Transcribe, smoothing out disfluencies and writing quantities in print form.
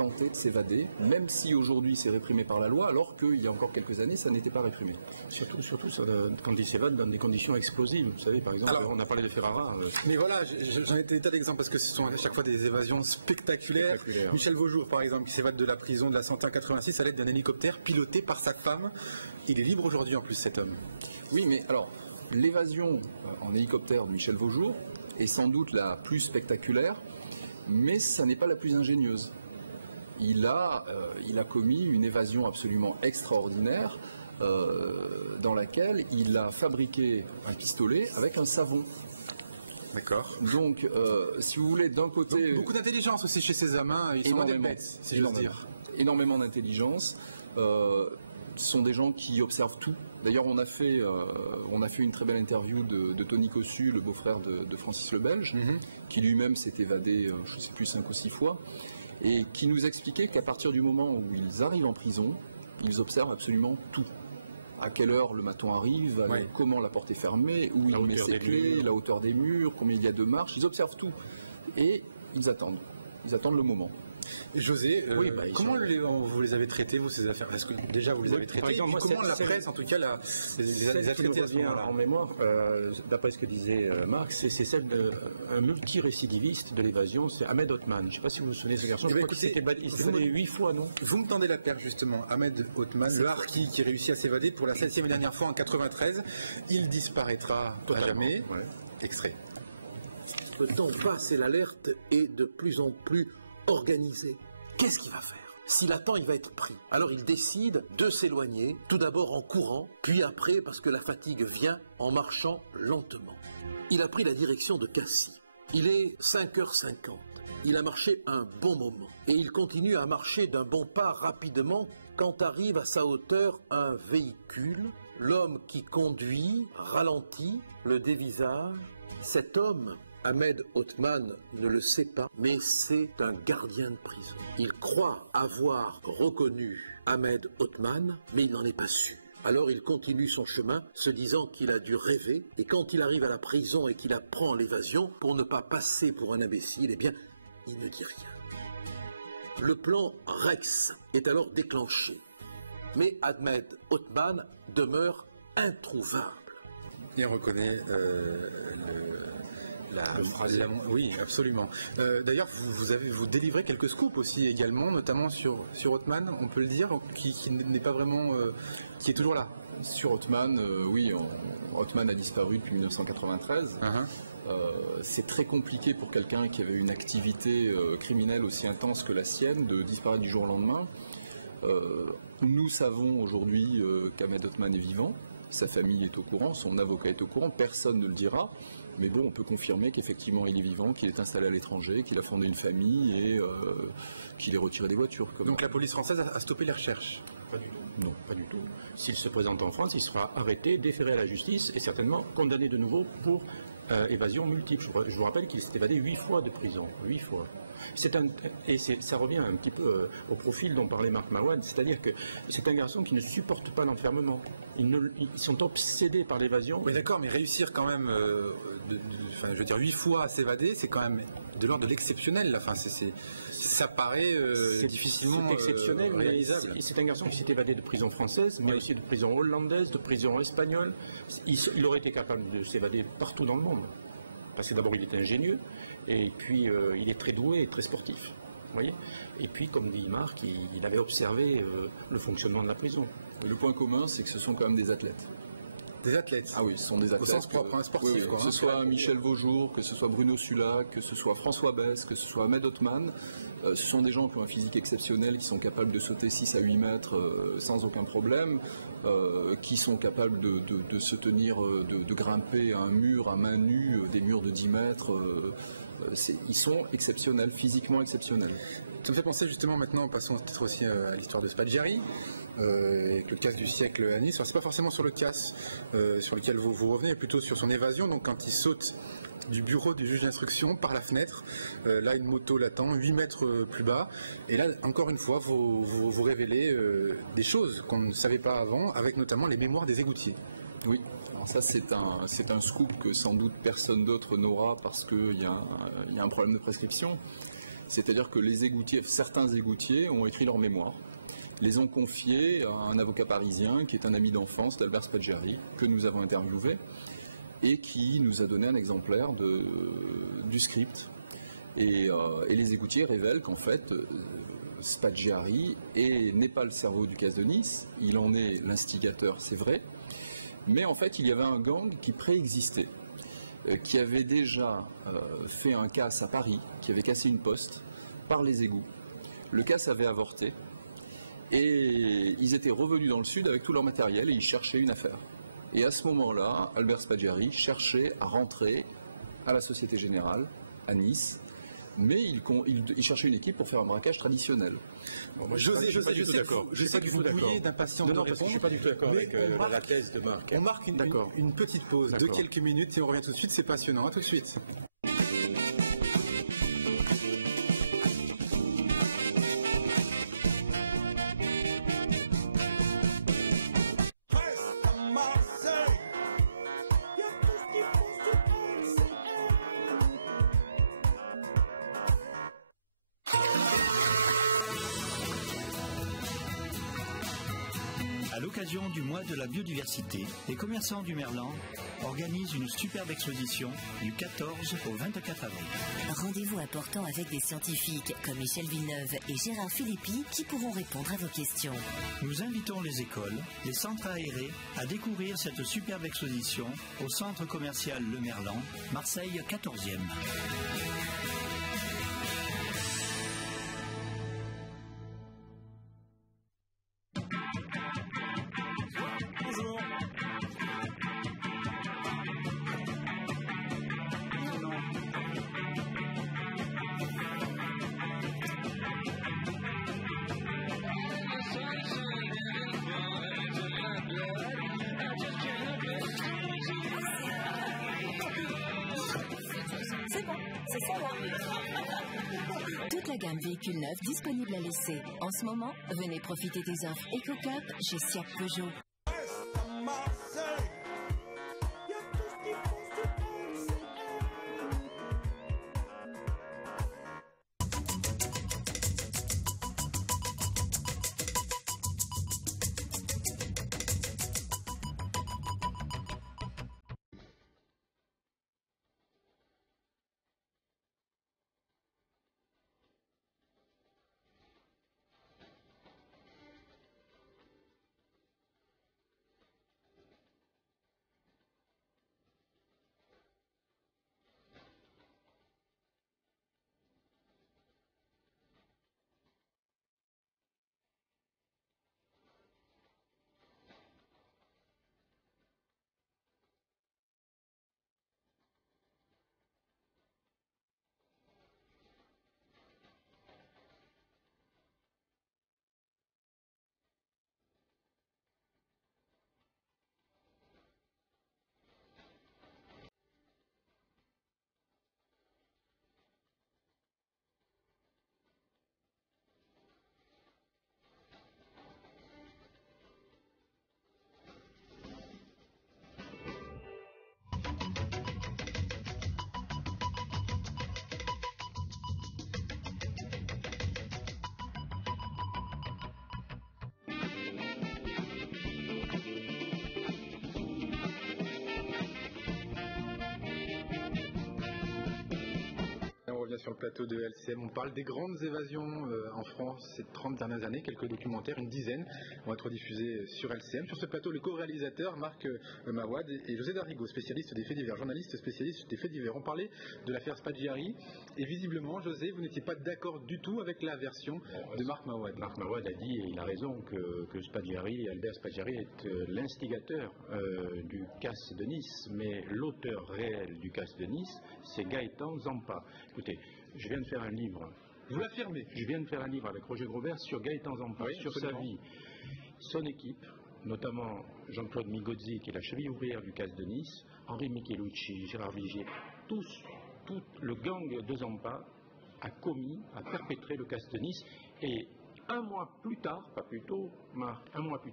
tenter de s'évader, même si aujourd'hui c'est réprimé par la loi, alors qu'il y a encore quelques années, ça n'était pas réprimé. Surtout quand il s'évade dans des conditions explosives. Vous savez, par exemple, on a parlé de Ferrara. Mais voilà, j'en ai des tas d'exemples, parce que ce sont à chaque fois des évasions spectaculaires. Michel Vaujour, par exemple, qui s'évade de la prison de la Santé en 86 à l'aide d'un hélicoptère piloté par sa femme. Il est libre aujourd'hui, en plus, cet homme. Oui, mais alors, l'évasion en hélicoptère de Michel Vaujour est sans doute la plus spectaculaire, mais ça n'est pas la plus ingénieuse. Il a commis une évasion absolument extraordinaire dans laquelle il a fabriqué un pistolet avec un savon. D'accord. Donc, si vous voulez, d'un côté... Donc, beaucoup d'intelligence aussi chez ces hommes, ils sont modèles, si j'ose dire. Énormément d'intelligence. Ce sont des gens qui observent tout. D'ailleurs, on a fait une très belle interview de Tony Cossu, le beau-frère de Francis le Belge, qui lui-même s'est évadé, je ne sais plus, 5 ou 6 fois, et qui nous expliquait qu'à partir du moment où ils arrivent en prison, ils observent absolument tout. À quelle heure le maton arrive, comment la porte est fermée, où il met ses pieds, la hauteur des murs, combien il y a de marches, ils observent tout. Et ils attendent. Ils attendent le moment. José, comment vous les avez traités, vous, ces affaires? Est-ce que déjà vous les avez traitées? Exemple, comment la presse, en tout cas, les a traitées à ce moment-là? En mémoire, d'après ce que disait Marc, c'est celle d'un multirécidiviste de l'évasion, c'est Ahmed Othman. Je ne sais pas si vous vous souvenez de ce garçon. Je crois qu'il s'est évadé 8 fois, non? Vous me tendez la perche, justement. Ahmed Othman, le harki qui réussit à s'évader pour la 7e et dernière fois en 93. Il disparaîtra à jamais. Ouais. Extrait. Le temps passe et l'alerte est de plus en plus organisée. Qu'est-ce qu'il va faire? S'il attend, il va être pris. Alors il décide de s'éloigner, tout d'abord en courant, puis après, parce que la fatigue vient, en marchant lentement. Il a pris la direction de Cassis. Il est 5h50. Il a marché un bon moment. Et il continue à marcher d'un bon pas rapidement quand arrive à sa hauteur un véhicule. L'homme qui conduit ralentit, le dévisage. Cet homme, Ahmed Othman, ne le sait pas, mais c'est un gardien de prison. Il croit avoir reconnu Ahmed Othman, mais il n'en est pas sûr. Alors il continue son chemin, se disant qu'il a dû rêver, et quand il arrive à la prison et qu'il apprend l'évasion, pour ne pas passer pour un imbécile, eh bien, il ne dit rien. Le plan Rex est alors déclenché, mais Ahmed Othman demeure introuvable. Et on reconnaît oui, absolument. D'ailleurs, vous délivrez quelques scoops aussi également, notamment sur Othman, on peut le dire, qui n'est pas vraiment, qui est toujours là. Sur Othman, oui, Othman a disparu depuis 1993. C'est très compliqué pour quelqu'un qui avait une activité criminelle aussi intense que la sienne de disparaître du jour au lendemain. Nous savons aujourd'hui qu'Ahmed Othman est vivant. Sa famille est au courant, son avocat est au courant, personne ne le dira. Mais bon, on peut confirmer qu'effectivement il est vivant, qu'il est installé à l'étranger, qu'il a fondé une famille et qu'il est retiré des voitures. Donc la police française a stoppé les recherches? Pas du tout. Non, pas du tout. S'il se présente en France, il sera arrêté, déféré à la justice et certainement condamné de nouveau pour évasion multiple. Je vous rappelle qu'il s'est évadé 8 fois de prison. 8 fois. Ça revient un petit peu au profil dont parlait Marc Mawad, c'est-à-dire que c'est un garçon qui ne supporte pas l'enfermement. Ils sont obsédés par l'évasion. Oui, d'accord, mais réussir quand même, je veux dire, 8 fois à s'évader, c'est quand même de l'ordre de l'exceptionnel. Enfin, ça paraît difficilement c'est exceptionnel, mais réalisable. c'est un garçon qui s'est évadé de prison française, mais aussi de prison hollandaise, de prison espagnole. Il aurait été capable de s'évader partout dans le monde. Parce que d'abord, il est ingénieux, et puis il est très doué et très sportif. Vous voyez, et puis, comme dit Marc, il avait observé le fonctionnement de la prison. Le point commun, c'est que ce sont quand même des athlètes. Des athlètes? Ah oui, ce sont des athlètes. Au sens propre, sportif. Oui, que ce soit Michel Vaujour, que ce soit Bruno Sula, que ce soit François Besse, que ce soit Ahmed Othman, ce sont des gens qui ont un physique exceptionnel, qui sont capables de sauter 6 à 8 mètres sans aucun problème, qui sont capables de se tenir, de grimper à un mur à main nue, des murs de 10 mètres. Ils sont exceptionnels, physiquement exceptionnels. Ça me fait penser justement maintenant, passons peut-être aussi à l'histoire de Spaggiari, avec le casse du siècle à Nice. C'est pas forcément sur le casse sur lequel vous revenez, mais plutôt sur son évasion. Donc quand il saute du bureau du juge d'instruction par la fenêtre, là une moto l'attend 8 mètres plus bas, et là encore une fois vous révélez des choses qu'on ne savait pas avant, avec notamment les mémoires des égoutiers. Oui, alors ça c'est un scoop que sans doute personne d'autre n'aura parce qu'il y a un problème de prescription. C'est-à-dire que certains égoutiers ont écrit leur mémoire, les ont confiés à un avocat parisien qui est un ami d'enfance d'Albert Spaggiari, que nous avons interviewé, et qui nous a donné un exemplaire du script. Et les égoutiers révèlent qu'en fait, Spaggiari n'est pas le cerveau du casse de Nice, il en est l'instigateur, c'est vrai, mais en fait, il y avait un gang qui préexistait, qui avait déjà fait un casse à Paris, qui avait cassé une poste par les égouts. Le casse avait avorté, et ils étaient revenus dans le sud avec tout leur matériel, et ils cherchaient une affaire. Et à ce moment-là, Albert Spaggiari cherchait à rentrer à la Société Générale, à Nice, mais il cherchait une équipe pour faire un braquage traditionnel. Bon, moi, je suis pas du tout d'accord. Je sais que vous bouillez d'impatience de répondre. Je ne suis pas du tout d'accord avec la thèse de Marc. On marque une petite pause de quelques minutes et on revient tout de suite. C'est passionnant. À tout de suite. À l'occasion du mois de la biodiversité, les commerçants du Merlan organisent une superbe exposition du 14 au 24 avril. Rendez-vous important avec des scientifiques comme Michel Villeneuve et Gérard Philippi qui pourront répondre à vos questions. Nous invitons les écoles, les centres aérés à découvrir cette superbe exposition au centre commercial Le Merlan, Marseille 14e. C'est bon, c'est ça là. Toute la gamme véhicules neufs disponible à l'essai. En ce moment, venez profiter des offres EcoCup chez Siac Peugeot. Sur le plateau de LCM, on parle des grandes évasions en France ces 30 dernières années, quelques documentaires, une dizaine vont être diffusés sur LCM. Sur ce plateau, le co-réalisateur Marc Mawad et José Darigo, spécialiste des faits divers, journaliste spécialiste des faits divers, ont parlé de l'affaire Spaggiari et visiblement, José, vous n'étiez pas d'accord du tout avec la version de Marc Mawad. Marc Mawad a dit, et il a raison, que Spaggiari, Albert Spaggiari est l'instigateur du casse de Nice, mais l'auteur réel du casse de Nice, c'est Gaëtan Zampa. Écoutez, je viens de faire un livre. Vous l'affirmez? Je viens de faire un livre avec Roger Grobert sur Gaëtan Zampa, oui, sur sa vie, son équipe, notamment Jean-Claude Migozzi, qui est la cheville ouvrière du casse de Nice, Henri Michelucci, Gérard Vigier, tout le gang de Zampa a perpétré le casse de Nice. Et un mois plus tard, pas plus tôt, Marc, un mois plus tard,